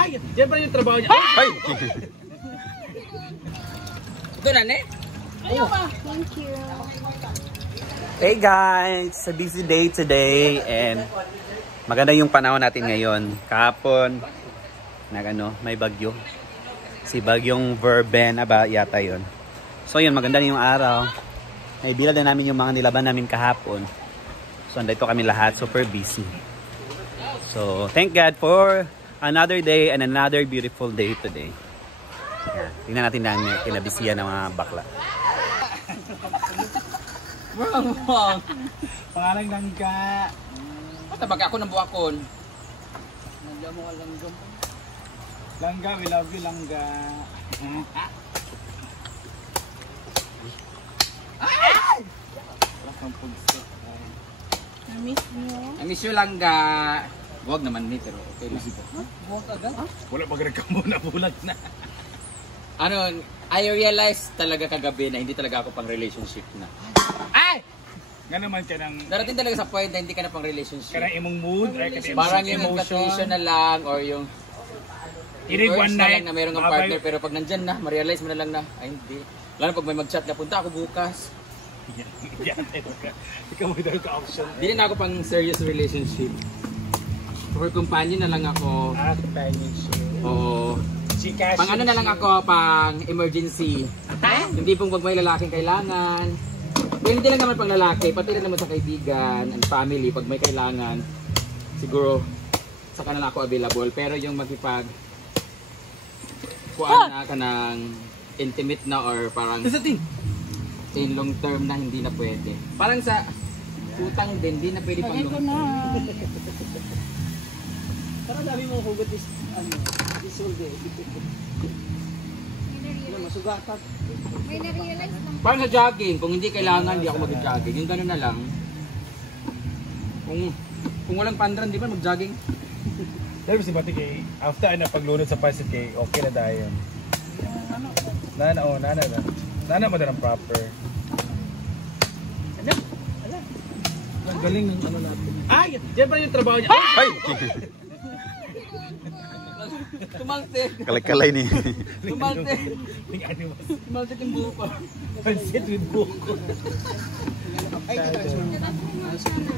Ay, yan pa yung trabaho niya. Ay! Ito na, ne? Ayaw ba? Thank you. Hey guys! It's a busy day today and maganda yung panahon natin ngayon. Kahapon, may bagyo. Si bagyong Verben, yata yun. So yun, maganda yung araw. Naibilad na namin yung mga nilaban namin kahapon. So andito kami lahat, super busy. So thank God for another day and another beautiful day today. Yan. Tingnan natin na kinabisiyan ng mga bakla. Bro, Pangalang Langga. Tabag ako ng buwakon. Nandiyan mo ka Langga mo. Langga, we love you Langga. Ay! Lakang pugso. Na-miss nyo? I miss you lang ga. Huwag naman ni, pero okay lang. Buwag agad? Wala pag rekambo na bulag na. Ano, I realized talaga kagabi na hindi talaga ako pang relationship na. Ay! Nga naman ka ng... Darating talaga sa point na hindi ka na pang relationship. Ka ng imong mood, ay ka ng Parang yung infatuation na lang or yung Inig one urge na night. lang na mayroong kang partner pero pag nandyan na, ma-realize mo na lang na, ay hindi. Lalo pag may mag-chat na, punta ako bukas. Ikaw mo daw ka-option. Hindi na ako pang serious relationship. For companion na lang ako. Companionship. Oo. Pang ano na lang ako, pang emergency. Hindi pong pag may lalaking kailangan. Pero hindi lang naman pang lalaki, pati rin naman sa kaibigan and family. Pag may kailangan, siguro saka na ako available. Pero yung magpipag kuan na ka ng intimate na or parang in long term na hindi na pwede. Parang sa utang din, hindi na pwede pang long term. Parang dami mo hugot is isolde. Masugatan. May na-realize lang. Parang sa jogging, kung hindi kailangan, hindi ako mag-jogging. Yung gano'n na lang. Kung walang pandran, di ba mag-jogging? Pero si Bati kay, after na paglunod sa pasit kay, okay na tayo. Nana mo na ng proper. Ano? Ang galing ng ano natin. Ay! Yan pa yung trabaho niya. Ay! Tumalte. Kalay-kalay ni. Tumalte. Ting animals. Tumalte yung buko. Pansit with buko.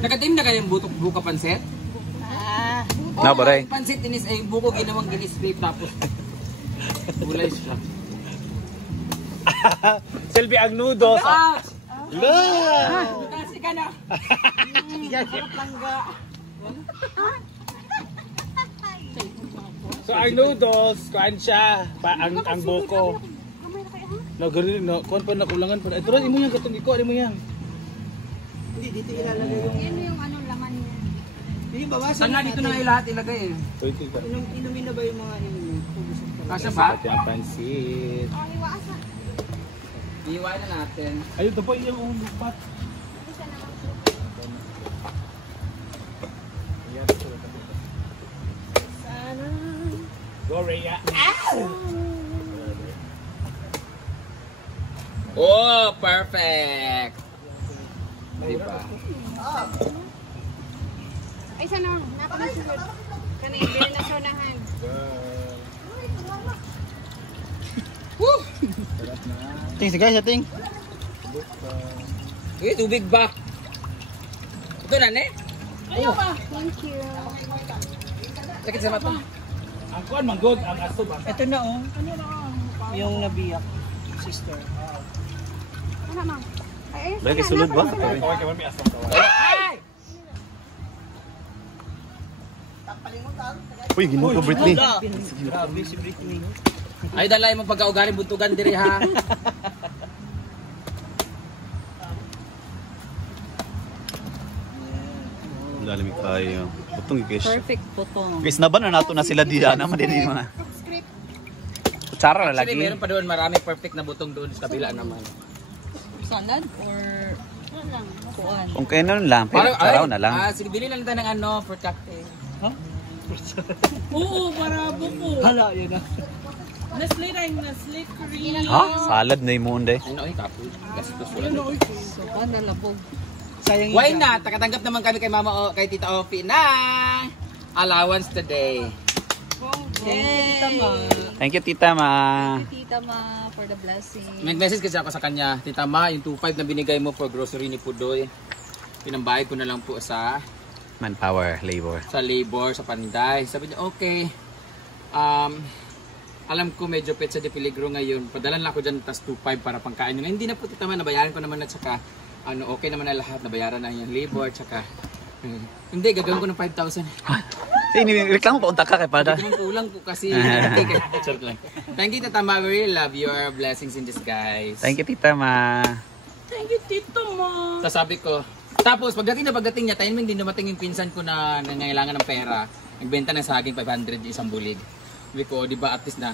Nakatim na kayong buko pansit? Na, baray. Pansit inis ay buko ginawang ginis-scrape tapos gulay siya. Selby ang noodles. Ah! Wow! Kasi ka na. So ang noodles, kuan siya, ang buko. No, gano'n, no, kuan pa nakulangan pa. Ito rin, imo yan, katong iko, imo yan. Hindi, dito ilalagay yung... Yan yung ano, laman niya. Hindi, bawasan Saan nga dito na kayo lahat ilagay eh? Inumin na ba yung mga inumin? Kasya ba? Ang pansit. Oh, iwaasa. Iiwain na natin. Ayun, ito po yung lupat. Sana. Go, Rhea. Oh, perfect! Diba? Ay, sana. Napakasunod. Kanina, bilhin na sonahan. Ting, sige, ting. Uy, tubig ba? Ito na, ne? Ayaw ba? Thank you. Sakit sa mata. Ang kuan, manggod, ang aso ba? Ito na oh. Yung nabiyak, sister. Ano, ma'am? Ay, Dahil kay sulod ba? Okay, may asam ka. Ay! Uy, ginuha ko Britney. Grabe si Britney. Ay, dalay mo pagkaugali buntugan diri ha. Lalimig tayo. Putong ikish. Perfect putong. Guys, naban na nato na sila diyan naman din mga. Kutsara na Actually, lagi. meron pa doon marami perfect na butong doon sa kabila naman. Salad or kuan? Kung kailan lang, pero kutsaraw na lang. Sige, bili lang tayo ng ano, protective. Oo, para buko. Hala, yun na. Nasliran, naslikri. Ha? Salad na yung muunday. Ano, kapoy. Gastos wala. So, nalabog. Sayang Why not? Nakatanggap naman kami kay Mama o kay Tita Opi na allowance today. Thank you, Tita Ma. Tita Ma for the blessing. May message kasi ako sa kanya, Tita Ma, yung 2.5 na binigay mo for grocery ni Pudoy, pinambayad ko na lang po sa Manpower, labor. sa labor, sa panday. Sabi niya, okay. Alam ko medyo petsa de peligro ngayon. Padalan lang ako dyan, tas 2.5 para pangkain nyo. Hindi na po, Tita Ma, nabayaran ko naman at saka, okay naman na lahat. Nabayaran na yung labor, tsaka, hindi, gagawin ko ng 5,000. Reklamo pa unta ka kay pada. Hindi ko kulang po kasi. Thank you, Tita Ma. We really love your blessings in disguise. Thank you, Tita Ma. Thank you, Tito Ma. Sabi ko, tapos pagdating niya, timing din dumating yung pinsan ko na nangangailangan ng pera. Nagbenta ng saging 500 isang bulig. Sabi ko, di ba at least na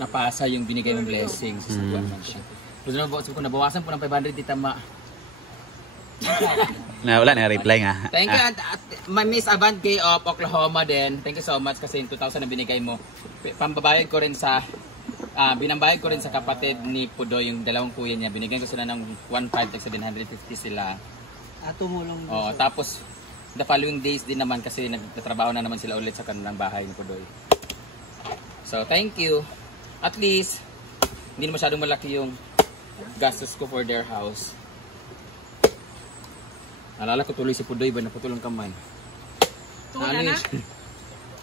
napasa yung binigay mong blessings. Sabi ko, nabawasan po ng 500, Tita Ma. Wala na reply nga. Thank you, Miss Avante of Oklahoma din. Thank you so much kasi yung 2,000 na binigay mo. Pambabayad ko rin sa binambayad ko rin sa kapatid ni Pudoy, yung dalawang kuya niya. Binigyan ko sila ng 1,500, 750 sila. Tumulong. Oo, tapos the following days din naman kasi nagtatrabaho na naman sila ulit sa kanilang bahay ni Pudoy. So, thank you. At least, hindi na masyadong malaki yung gastos ko for their house. Alala ko tuloy si Pudoy ba naputulong kamay. Ano yun?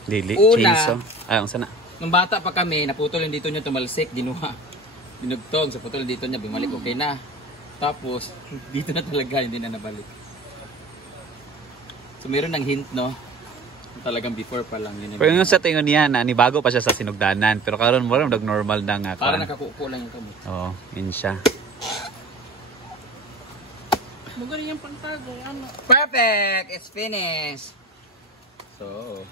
Dili, Una, chainsaw. Ang sana. nung bata pa kami, naputol yung dito niya tumalsik, dinuha. Dinugtog, sa putol dito niya, bumalik, okay na. Tapos, dito na talaga, hindi na nabalik. So, meron ng hint, no? Talagang before pa lang yun. Pero yung sa tingin niya, nibago pa siya sa sinugdanan. Pero karon mo rin, normal na nga. Parang nakakuko lang yung kamot. Oo, yun siya. Magaling yung pantagay. Perfect! It's finished! So,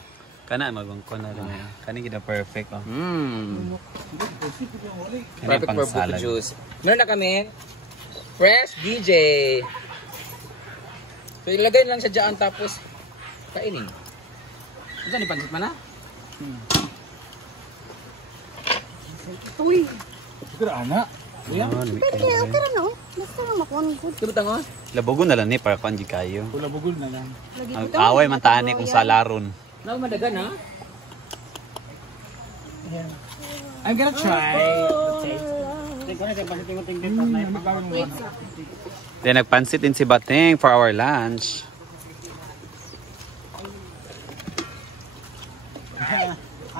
Kana, magungko na rin. Kana kita perfect. Oh. Perfect for buko juice. Meron na kami, fresh DJ. So, ilagay lang siya dyan, tapos kainin. Ito, nipansit mo na? Uy, Siguro anak. pero no? Basta lang makuha ko. Tumutang o? Labugon na lang ni para kuan kayo. Pula bugol na lang. Ang away man tani kung sa laron. Naku, madagan ha? I'm gonna try. Then nagpansit din si Bating for our lunch.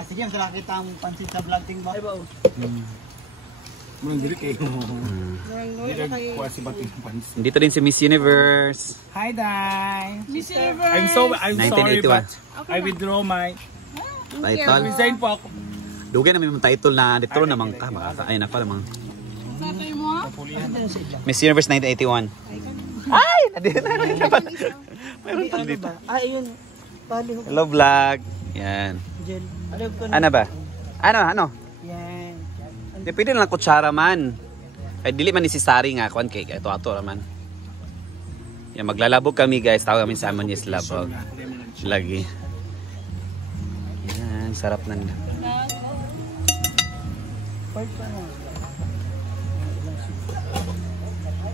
Sige, masala kita ang pansit sa vlogging ba? Murang dili kayo. Hindi kuha si Bating ng pansin. Dito din si Miss Universe. Hi, Dai. Miss Universe! I'm sorry, 1981. but I withdraw my... Title. Resign po ako. Dugay namin yung title na dito naman ka. Ay, napa naman. Tatay mo ha? Miss Universe 1981. Ay! Nandito na rin naman. Mayroon pa dito. Ayun. Pali. Hello vlog. Yan. Gel. Ano ba? Ano? Yan. Di pwede lang kutsara man. Ay dili man necessary nga kuan kay ito ato raman. Yan maglalabog kami guys. Tawag kami sa Amanyes Labog. Lagi. Yan, sarap na nila. Part pa na.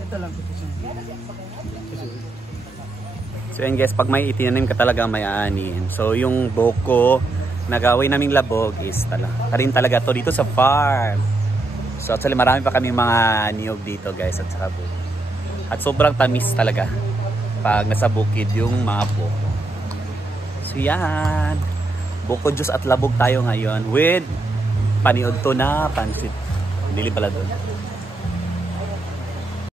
Ito lang ko siya. So yan guys, pag may itinanim ka talaga may aanin. So yung boko na gawin naming labog is rin talaga to dito sa farm. So actually marami pa kami mga niyog dito guys at saka boko. At sobrang tamis talaga pag nasa bukid yung mga boko. So yan, boko juice at labog tayo ngayon with paniod to na pansit. Dili pala doon.